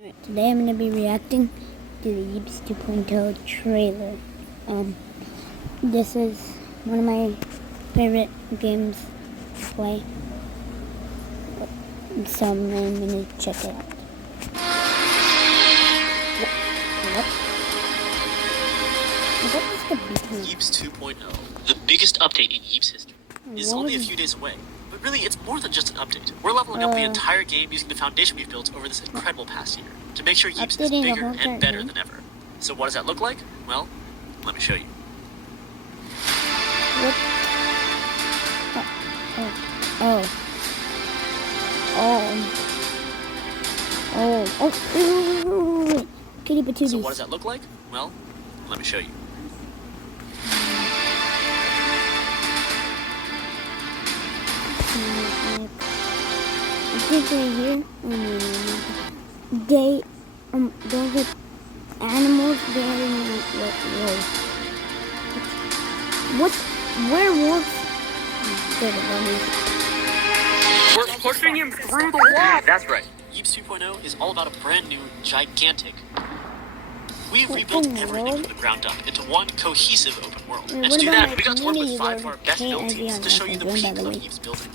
Today I'm going to be reacting to the Yeeps 2.0 trailer. This is one of my favorite games to play. So I'm going to check it out. Yeeps 2.0, the biggest update in Yeeps history, is only a few days away. But really, it's more than just an update. We're leveling up the entire game using the foundation we've built over this incredible past year to make sure Yeeps is bigger and better than ever. So what does that look like? Well, let me show you. What? Kitty patooties. So what does that look like? Well, let me show you. This right here, those are animals. They're what? Werewolves? We're pushing him through the wall. That's right. Yeeps 2.0 is all about a brand new, gigantic. We've rebuilt everything from the ground up into one cohesive open world. And to do that, we got to work with 5 of our best build teams to show you the peak of Yeeps building.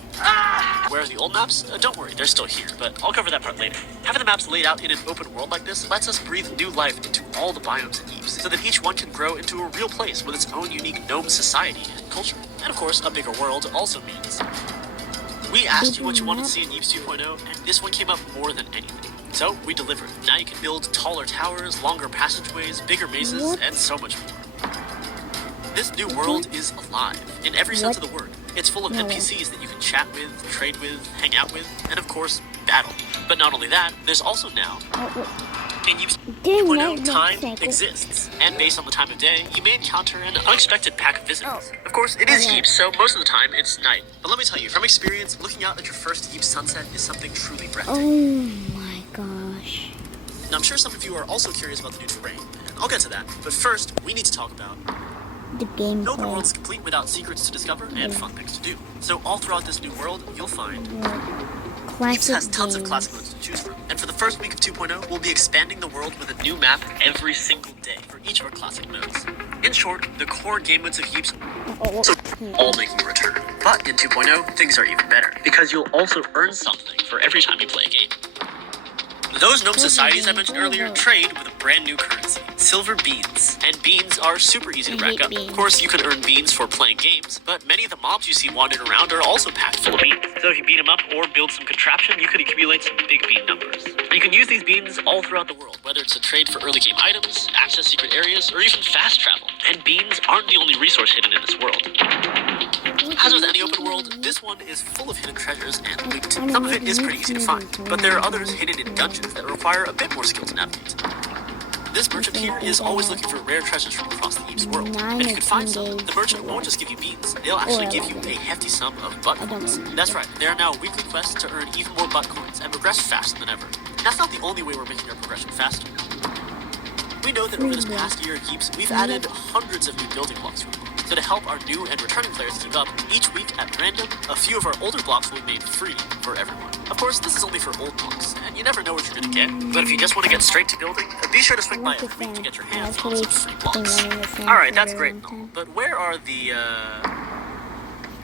Where are the old maps? Don't worry, they're still here, but I'll cover that part later. Having the maps laid out in an open world like this lets us breathe new life into all the biomes in Yeeps, so that each one can grow into a real place with its own unique gnome society and culture. And of course, a bigger world also means we asked you what you wanted to see in Yeeps 2.0, and this one came up more than anything. So, we delivered. Now you can build taller towers, longer passageways, bigger mazes, and so much more. This new world is alive, in every sense of the word. It's full of NPCs that you can chat with, trade with, hang out with, and of course, battle. But not only that, there's also now... In Yeeps 2.0, time exists, and based on the time of day, you may encounter an unexpected pack of visitors. Of course, it is Yeeps, so most of the time, it's night. But let me tell you, from experience, looking out at your first Yeeps sunset is something truly breathtaking. Oh my gosh. Now, I'm sure some of you are also curious about the new terrain, and I'll get to that. But first, we need to talk about... The game. No open world is complete without secrets to discover and fun things to do. So all throughout this new world, you'll find... Yeeps has tons of classic modes to choose from. And for the first week of 2.0, we'll be expanding the world with a new map every single day for each of our classic modes. In short, the core game modes of Yeeps all making a return. But in 2.0, things are even better, because you'll also earn something for every time you play a game. Those gnome societies I mentioned earlier trade with a brand new currency, silver beans. And beans are super easy to rack up. Of course, you can earn beans for playing games, but many of the mobs you see wandering around are also packed full of beans. So if you beat them up or build some contraption, you could accumulate some big bean numbers. And you can use these beans all throughout the world, whether it's to trade for early game items, access secret areas, or even fast travel. And beans aren't the only resource hidden in this world. As with any open world, this one is full of hidden treasures and loot. Some of it is pretty easy to find, but there are others hidden in dungeons that require a bit more skill to navigate. This merchant here is always looking for rare treasures from across the Yeeps world, and if you can find some, the merchant won't just give you beans, they'll actually give you a hefty sum of butt coins. That's right, there are now weekly quests to earn even more butt coins and progress faster than ever. And that's not the only way we're making our progression faster. We know that over this past year at Yeeps, we've added hundreds of new building blocks to the world. So to help our new and returning players keep up, each week at random, a few of our older blocks will be made free for everyone. Of course, this is only for old blocks, and you never know what you're going to get. But if you just want to get straight to building, be sure to swing by every week to get your hands on some free blocks. Alright, that's great and all, but where are the,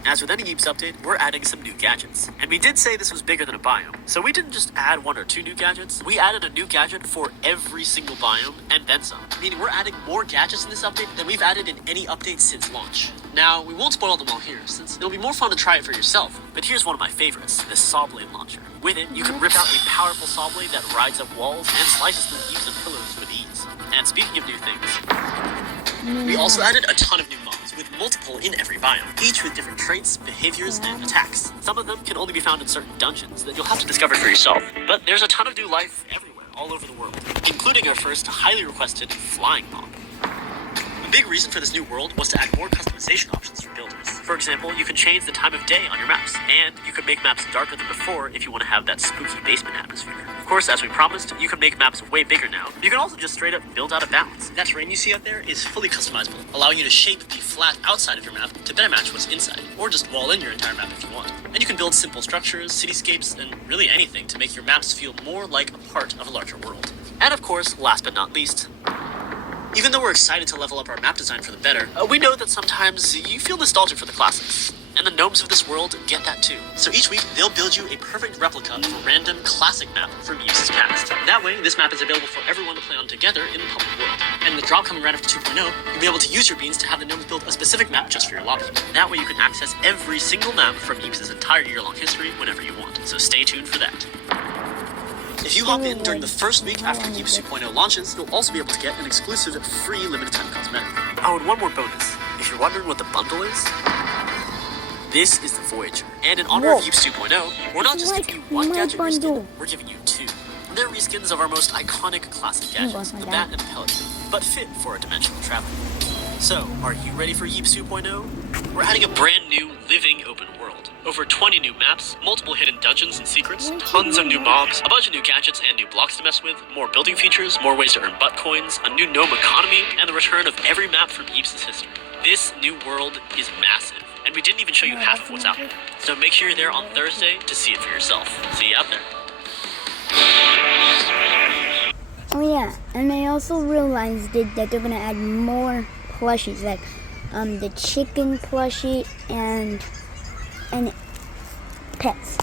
As with any Yeeps update, we're adding some new gadgets. And we did say this was bigger than a biome, so we didn't just add 1 or 2 new gadgets, we added a new gadget for every single biome, and then some. Meaning we're adding more gadgets in this update than we've added in any update since launch. Now, we won't spoil them all here, since it'll be more fun to try it for yourself, but here's one of my favorites, this saw blade launcher. With it, you can rip out a powerful saw blade that rides up walls and slices through eaves and pillars with ease. And speaking of new things, we also added a ton of new mobs, with multiple in every biome, each with different traits, behaviors, and attacks. Some of them can only be found in certain dungeons that you'll have to discover for yourself, but there's a ton of new life everywhere, all over the world, including our first highly requested flying mob. The big reason for this new world was to add more customization options for builders. For example, you can change the time of day on your maps, and you can make maps darker than before if you want to have that spooky basement atmosphere. Of course, as we promised, you can make maps way bigger now. You can also just straight up build out of bounds. That terrain you see out there is fully customizable, allowing you to shape the flat outside of your map to better match what's inside, or just wall in your entire map if you want. And you can build simple structures, cityscapes, and really anything to make your maps feel more like a part of a larger world. And of course, last but not least, even though we're excited to level up our map design for the better, we know that sometimes you feel nostalgic for the classics. And the gnomes of this world get that too. So each week, they'll build you a perfect replica of a random classic map from Yeeps' past. That way, this map is available for everyone to play on together in the public world. And the drop coming right after 2.0, you'll be able to use your beans to have the gnomes build a specific map just for your lobby. That way you can access every single map from Yeeps' entire year-long history whenever you want. So stay tuned for that. If you hop in during the first week after Yeeps 2.0 launches, you'll also be able to get an exclusive free limited time cosmetic. Oh, and one more bonus. If you're wondering what the bundle is, this is the Voyager. And in honor of Yeeps 2.0, we're not just giving you one gadget reskin, we're giving you two. They're reskins of our most iconic classic gadgets, the Bat and the Pelican, but fit for a dimensional traveler. So, are you ready for Yeeps 2.0? We're adding a brand new, living open world. Over 20 new maps, multiple hidden dungeons and secrets, tons of new mobs, a bunch of new gadgets and new blocks to mess with, more building features, more ways to earn butt coins, a new gnome economy, and the return of every map from Yeeps' history. This new world is massive, and we didn't even show you half of what's out there. So make sure you're there on Thursday to see it for yourself. See you out there. Oh yeah, and I also realized that they're gonna add more plushies, like the chicken plushie and pets.